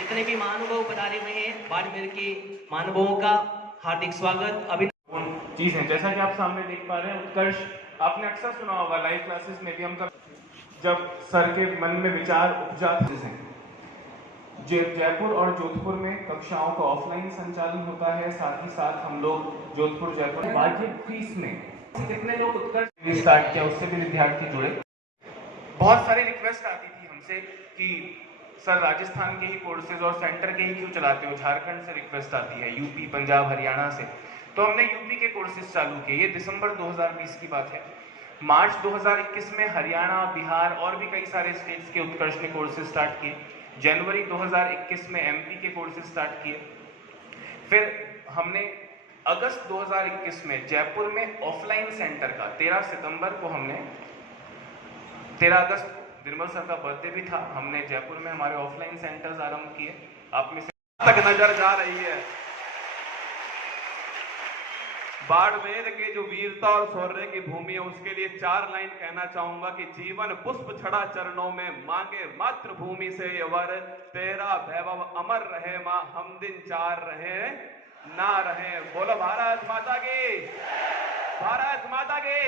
जितने भी महानुभाव पधारे हुए हैं बाड़मेर के महानुभावों का हार्दिक स्वागत। अभी चीज है जैसा कि आप सामने देख पा रहे हैं उत्कर्ष, आपने अक्सर सुना होगा लाइव क्लासेस में भी हम जब सर के मन में विचार उपजाते हैं। जयपुर और जोधपुर में कक्षाओं का ऑफलाइन संचालन होता है, साथ ही साथ हम लोग जोधपुर जयपुर वाजिब फीस में कितने लोग उत्कर्ष स्टार्ट किया उससे भी विद्यार्थी जुड़े। बहुत सारी रिक्वेस्ट आती थी हमसे कि सर राजस्थान के ही कोर्सेज और सेंटर के ही क्यों चलाते हो, झारखंड से रिक्वेस्ट आती है, यूपी पंजाब हरियाणा से। तो हमने यूपी के कोर्सेज चालू किए। ये दिसंबर 2020 की बात है। मार्च 2021 में हरियाणा, बिहार और भी कई सारे स्टेट्स के उत्कर्ष ने कोर्सेज स्टार्ट किए। जनवरी 2021 में एमपी के कोर्सेज स्टार्ट किए। फिर हमने अगस्त 2021 में जयपुर में ऑफलाइन सेंटर का 13 सितंबर को हमने 13 अगस्त निर्मल सर का बर्थडे भी था, हमने जयपुर में हमारे ऑफलाइन सेंटर्स आरंभ किए। आप में से तक नजर जा रही है बाड़मेर के जो वीरता और शौर्य की भूमि है उसके लिए 4 लाइन कहना चाहूंगा कि जीवन पुष्प छड़ा चरणों में, मांगे मातृभूमि से ये वर, तेरा वैभव अमर रहे मां, हम दिन 4 रहे ना रहे। बोलो भारत माता की, भारत माता की।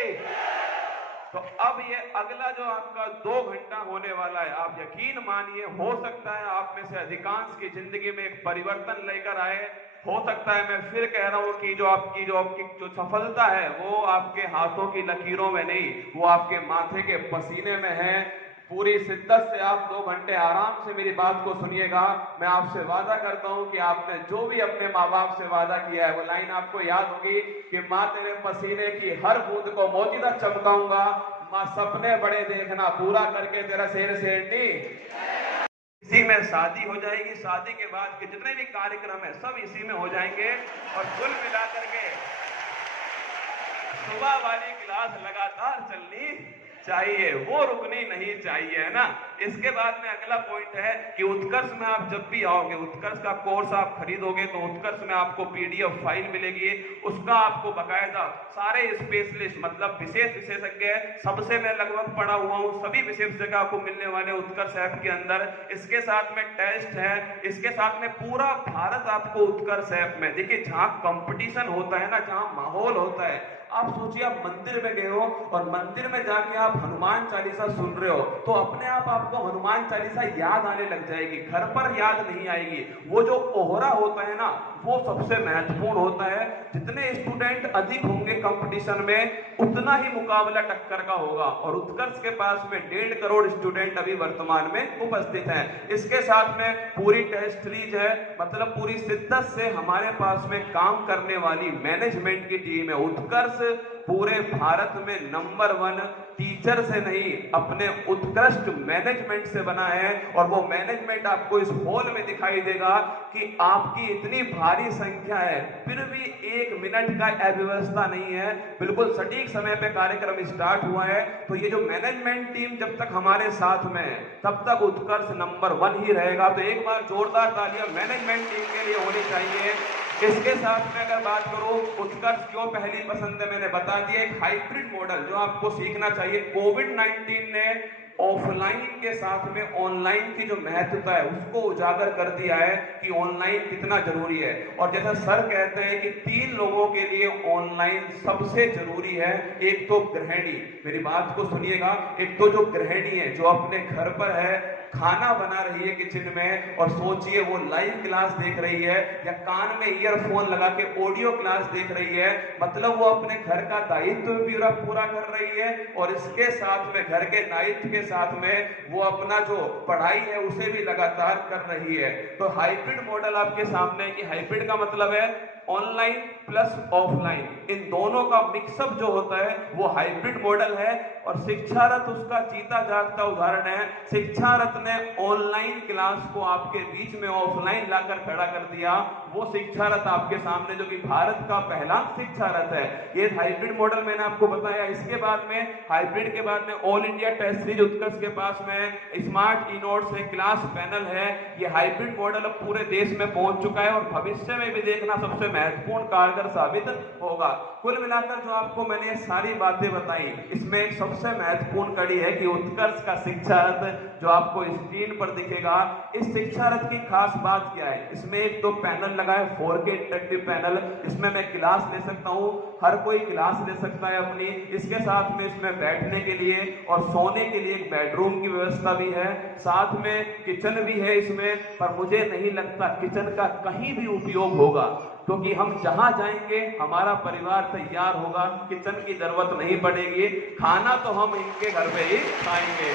तो अब ये अगला जो आपका 2 घंटा होने वाला है, आप यकीन मानिए हो सकता है आप में से अधिकांश की जिंदगी में एक परिवर्तन लेकर आए। हो सकता है, मैं फिर कह रहा हूं कि जो आपकी जो सफलता है वो आपके हाथों की लकीरों में नहीं, वो आपके माथे के पसीने में है। पूरी शिद्दत से आप 2 घंटे आराम से मेरी बात को सुनिएगा। मैं आपसे वादा करता हूं कि आपने जो भी अपने माँ बाप से वादा किया है वो लाइन आपको याद होगी कि माँ तेरे पसीने की हर बूंद को मोतीदा चमकाऊंगा, माँ सपने बड़े देखना, पूरा करके तेरा शेर शेरनी। इसी में शादी हो जाएगी, शादी के बाद के जितने भी कार्यक्रम है सब इसी में हो जाएंगे। और कुल मिलाकर के सुबह वाली क्लास लगातार चलनी चाहिए, वो रुकनी नहीं चाहिए, है ना। इसके बाद में अगला पॉइंट है कि उत्कर्ष में आप जब भी आओगे, उत्कर्ष का कोर्स आप खरीदोगे तो उत्कर्ष में आपको पीडीएफ फाइल मिलेगी, उसका आपको बकायदा सारे स्पेशलिस्ट मतलब विशेष विशेषज्ञ सबसे मैं लगभग पढ़ा हुआ हूँ, सभी विशेषज्ञ आपको मिलने वाले उत्कर्ष ऐप के अंदर। इसके साथ में टेस्ट है, इसके साथ में पूरा भारत आपको उत्कर्ष ऐप में। देखिए जहाँ कंपटीशन होता है ना, जहाँ माहौल होता है, आप सोचिए आप मंदिर में गए हो और मंदिर में जाके आप हनुमान चालीसा सुन रहे हो तो अपने आप आपको हनुमान चालीसा याद आने लग जाएगी, घर पर याद नहीं आएगी। वो जो ओहरा होता है ना वो सबसे महत्वपूर्ण होता है। जितने स्टूडेंट अधिक होंगे कंपटीशन में उतना ही मुकाबला टक्कर का होगा। और उत्कर्ष के पास में 1.5 करोड़ स्टूडेंट अभी वर्तमान में उपस्थित हैं। इसके साथ में पूरी टेस्ट सीरीज है, मतलब पूरी शिद्दत से हमारे पास में काम करने वाली मैनेजमेंट की टीम है। उत्कर्ष पूरे भारत में नंबर 1 टीचर से नहीं अपने उत्कृष्ट मैनेजमेंट से बना है। और वो मैनेजमेंट आपको इस हॉल में दिखाई देगा कि आपकी इतनी भारी संख्या है फिर भी 1 मिनट का अव्यवस्था नहीं है, बिल्कुल सटीक समय पे कार्यक्रम स्टार्ट हुआ है। तो ये जो मैनेजमेंट टीम जब तक हमारे साथ में है तब तक उत्कर्ष नंबर 1 ही रहेगा। तो एक बार जोरदार तालियां मैनेजमेंट टीम के लिए होनी चाहिए। इसके साथ में अगर बात करूं उत्कर्ष क्यों पहली पसंद है, मैंने बता दिया, एक हाइब्रिड मॉडल जो आपको सीखना चाहिए। कोविड-19 ने ऑफलाइन के साथ में ऑनलाइन की जो महत्वता है उसको उजागर कर दिया है कि ऑनलाइन कितना जरूरी है। और जैसा सर कहते हैं कि 3 लोगों के लिए ऑनलाइन सबसे जरूरी है। एक तो गृहिणी, मेरी बात को सुनिएगा, एक तो जो गृहिणी है जो अपने घर पर है, खाना बना रही है किचन में और सोचिए वो लाइव क्लास देख रही है या कान में ईयरफोन लगा के ऑडियो क्लास देख रही है, मतलब वो अपने घर का दायित्व भी पूरा कर रही है और इसके साथ में घर के दायित्व के साथ में वो अपना जो पढ़ाई है उसे भी लगातार कर रही है। तो हाइब्रिड मॉडल आपके सामने है कि हाइब्रिड का मतलब है ऑनलाइन प्लस ऑफलाइन, इन दोनों का मिक्सअप जो होता है वो हाइब्रिड मॉडल है। और शिक्षारत उसका जीता जागता उदाहरण है। शिक्षारत ने ऑनलाइन क्लास को आपके बीच में ऑफलाइन लाकर खड़ा कर दिया। वो शिक्षारत आपके सामने जो कि भारत का पहला शिक्षारत है। ये हाइब्रिड मॉडल मैंने आपको बताया। इसके बाद में हाइब्रिड के बाद में ऑल इंडिया टेस्ट सीरीज उत्कर्ष के पास में स्मार्ट ई नोट्स है, क्लास पैनल है। ये हाइब्रिड मॉडल अब पूरे देश में पहुंच चुका है और भविष्य में भी देखना सबसे महत्वपूर्ण कारगर साबित होगा। कुल मिलाकर जो आपको मैंने ये सारी बातें बताई, इसमें एक सबसे महत्वपूर्ण कड़ी है कि उत्कर्ष का शिक्षा रथ जो आपको स्क्रीन पर दिखेगा, इस शिक्षा रथ की खास बात क्या है? इसमें एक तो पैनल लगा है 4K इंटरेक्टिव पैनल, इसमें मैं क्लास ले सकता हूँ, हर कोई क्लास ले सकता है अपनी। इसके साथ में इसमें बैठने के लिए और सोने के लिए एक बेडरूम की व्यवस्था भी है, साथ में किचन भी है इसमें। पर मुझे नहीं लगता किचन का कहीं भी उपयोग होगा, क्योंकि हम जहां जाएंगे हमारा परिवार तैयार होगा, किचन की जरूरत नहीं पड़ेगी, खाना तो हम इनके घर पे ही खाएंगे।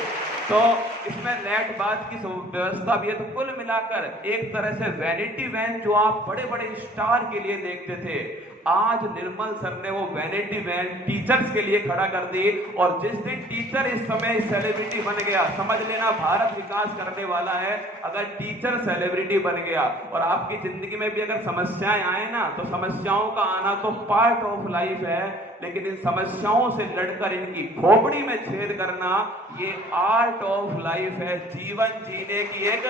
तो इसमें लेट बाथ की व्यवस्था भी है। तो कुल मिलाकर एक तरह से वैनिटी वैन जो आप बड़े बड़े स्टार के लिए देखते थे, आज निर्मल सर ने वो वैनिटी वैन टीचर्स के लिए खड़ा कर दी। और जिस दिन टीचर इस समय सेलिब्रिटी बन गया, समझ लेना भारत विकास करने वाला है। अगर टीचर सेलिब्रिटी बन गया और आपकी जिंदगी में भी अगर समस्याएं आए ना, तो समस्याओं का आना तो पार्ट ऑफ लाइफ है, लेकिन इन समस्याओं से लड़कर इनकी खोपड़ी में छेद करना ये आर्ट ऑफ लाइफ है। जीवन जीने की एक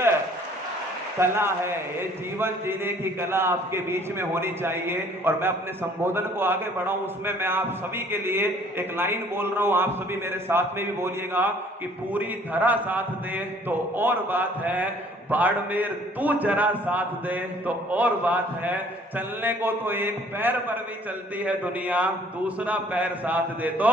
कला है, ये जीवन जीने की कला आपके बीच में होनी चाहिए। और मैं अपने संबोधन को आगे बढ़ाऊं, उसमें मैं आप सभी के लिए एक लाइन बोल रहा हूं, आप सभी मेरे साथ में भी बोलिएगा कि पूरी धरा साथ दे तो और बात है, बाड़मेर तू जरा साथ दे तो और बात है। चलने को तो एक पैर पर भी चलती है दुनिया, दूसरा पैर साथ दे तो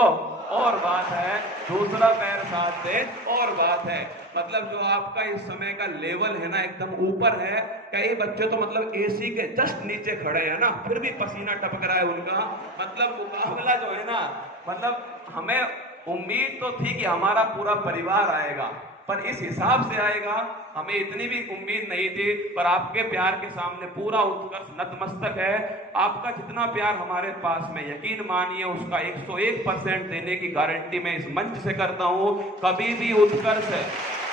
और बात है, दूसरा पैर साथ दे और बात है। मतलब जो आपका इस समय का लेवल है ना, एकदम ऊपर है। कई बच्चे तो मतलब एसी के जस्ट नीचे खड़े हैं ना, फिर भी पसीना टपक रहा है उनका। मतलब मुकाबला जो है ना, मतलब हमें उम्मीद तो थी कि हमारा पूरा परिवार आएगा, पर इस हिसाब से आएगा हमें इतनी भी उम्मीद नहीं थी। पर आपके प्यार के सामने पूरा उत्कर्ष नतमस्तक है। आपका जितना प्यार हमारे पास में, यकीन मानिए उसका 101% देने की गारंटी मैं इस मंच से करता हूं। कभी भी उत्कर्ष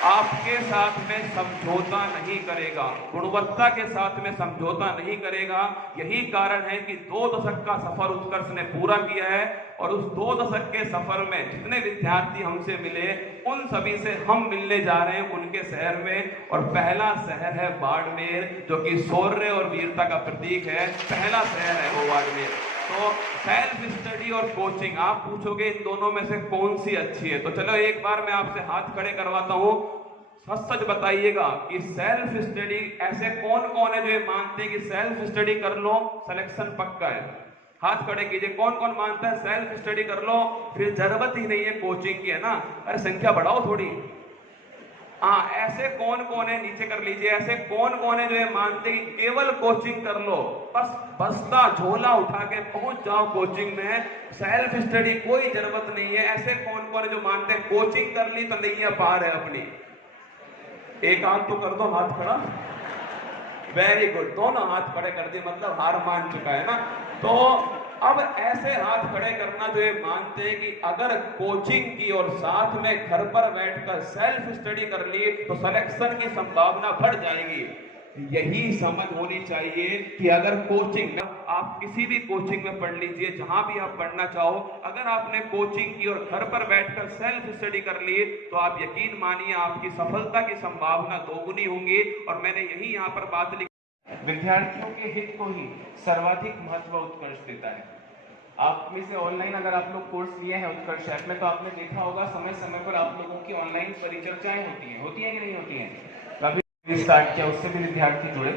आपके साथ में समझौता नहीं करेगा, गुणवत्ता के साथ में समझौता नहीं करेगा। यही कारण है कि 2 दशक का सफर उत्कर्ष ने पूरा किया है। और उस 2 दशक के सफर में जितने विद्यार्थी हमसे मिले, उन सभी से हम मिलने जा रहे हैं उनके शहर में। और पहला शहर है बाड़मेर, जो कि शौर्य और वीरता का प्रतीक है। पहला शहर है वो बाड़मेर। तो सेल्फ स्टडी और कोचिंग, आप पूछोगे इन दोनों में से कौन सी अच्छी है, तो चलो एक बार मैं आपसे हाथ खड़े करवाता हूं। सच सच बताइएगा कि सेल्फ स्टडी, ऐसे कौन कौन है जो ये मानते हैं कि सेल्फ स्टडी कर लो सिलेक्शन पक्का है? हाथ खड़े कीजिए, कौन कौन मानता है सेल्फ स्टडी कर लो फिर जरूरत ही नहीं है कोचिंग की, है ना? अरे संख्या बढ़ाओ थोड़ी। हाँ, ऐसे कौन कौन है, नीचे कर लीजिए। ऐसे कौन कौन है जो ये मानते कि केवल कोचिंग कर लो, बस बस्ता झोला उठा के पहुंच जाओ कोचिंग में, सेल्फ स्टडी कोई जरूरत नहीं है? ऐसे कौन कौन है जो मानते हैं कोचिंग कर ली तो नैया पार है अपनी? एक हाथ तो कर दो, हाथ खड़ा। वेरी गुड, दोनों हाथ खड़े कर दिए, मतलब हार मान चुका है ना। तो अब ऐसे हाथ खड़े करना जो ये मानते हैं कि अगर कोचिंग की और साथ में घर पर बैठकर सेल्फ स्टडी कर ली तो सिलेक्शन की संभावना बढ़ जाएगी। यही समझ होनी चाहिए कि अगर कोचिंग, आप किसी भी कोचिंग में पढ़ लीजिए, जहां भी आप पढ़ना चाहो, अगर आपने कोचिंग की और घर पर बैठकर सेल्फ स्टडी कर ली तो आप यकीन मानिए आपकी सफलता की संभावना दोगुनी होंगी। और मैंने यही यहाँ पर बात लिखी, विद्यार्थियों के हित को ही सर्वाधिक महत्व उत्कर्ष देता है। आप में से ऑनलाइन अगर आप लोग कोर्स लिए हैं उत्कर्ष ऐप में, तो आपने देखा होगा समय समय पर आप लोगों की ऑनलाइन परिचर्चाएं होती हैं कि नहीं होती हैं? कभी स्टार्ट किया, उससे भी विद्यार्थी जुड़े।